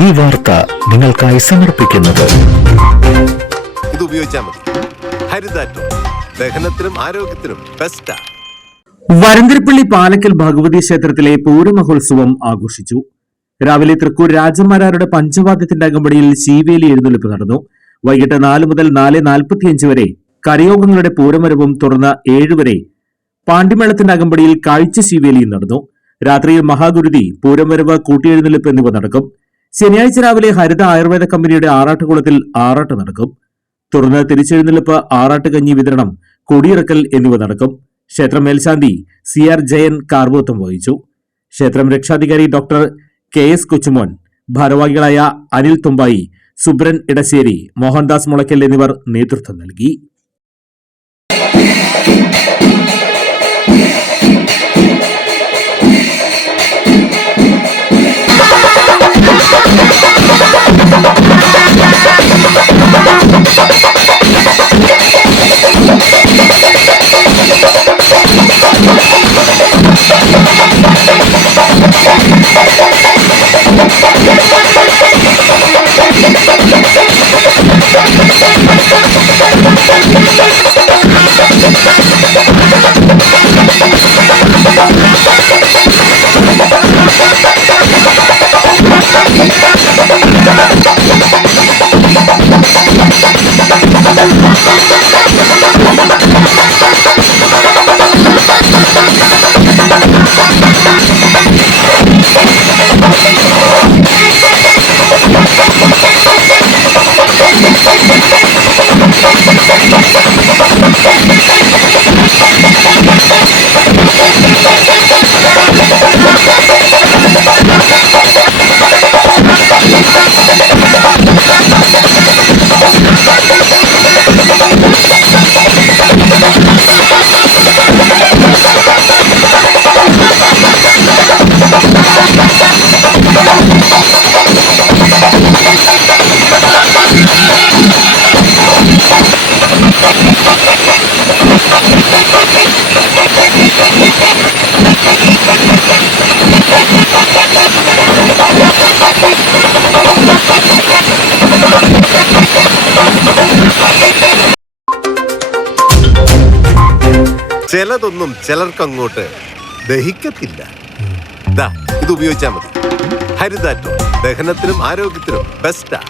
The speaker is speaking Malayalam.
ഈ വാർത്ത നിങ്ങൾക്കായി സമർപ്പിക്കുന്നത് ഇത് ഉപയോഗിച്ചാൽ മതി. ഹരിതാറ്റോ ദഹനത്തിനും ആരോഗ്യത്തിനും ബെസ്റ്റാ. വരന്തരപ്പള്ളി പാലക്കൽ ഭഗവതി ക്ഷേത്രത്തിലെ പൂരമഹോത്സവം ആഘോഷിച്ചു. രാവിലെ തൃക്കൂർ രാജന്മാരാരുടെ പഞ്ചവാദ്യത്തിന്റെ അകമ്പടിയിൽ ശീവേലി എഴുന്നള്ളിപ്പ് നടന്നു. വൈകിട്ട് 4 മുതൽ 4:45 വരെ കരയോഗങ്ങളുടെ പൂരമരവും തുടർന്ന് 7 വരെ പാണ്ടിമേളത്തിന്റെ അകമ്പടിയിൽ കാഴ്ച ശീവേലിയും നടന്നു. രാത്രിയിൽ മഹാഗുരുതി, പൂരമരവ്, കൂട്ടിയെഴുന്നള്ളിപ്പ് എന്നിവ നടക്കും. ശനിയാഴ്ച രാവിലെ ഹരിത ആയുർവേദ കമ്പനിയുടെ ആറാട്ടുകുളത്തിൽ ആറാട്ട് നടക്കും. തുടർന്ന് തിരിച്ചെഴുന്നള്ളിപ്പ്, ആറാട്ടുകഞ്ഞി വിതരണം, കൊടിയിറക്കൽ എന്നിവ നടക്കും. ക്ഷേത്രം മേൽശാന്തി CR ജയൻ കാർവോത്തം വഹിച്ചു. ക്ഷേത്രം രക്ഷാധികാരി ഡോക്ടർ KS കൊച്ചുമോൻ, ഭാരവാഹികളായ അനിൽ തുമ്പായി, സുബ്രൻ ഇടശ്ശേരി, മോഹൻദാസ് മുളയ്ക്കൽ എന്നിവർ നേതൃത്വം നൽകി. ചിലതൊന്നും ചിലർക്കങ്ങോട്ട് ദഹിക്കത്തില്ല. ഇത് ഉപയോഗിച്ചാൽ മതി. ഹരിതാറ്റോ ദഹനത്തിനും ആരോഗ്യത്തിനും ബെസ്റ്റാ.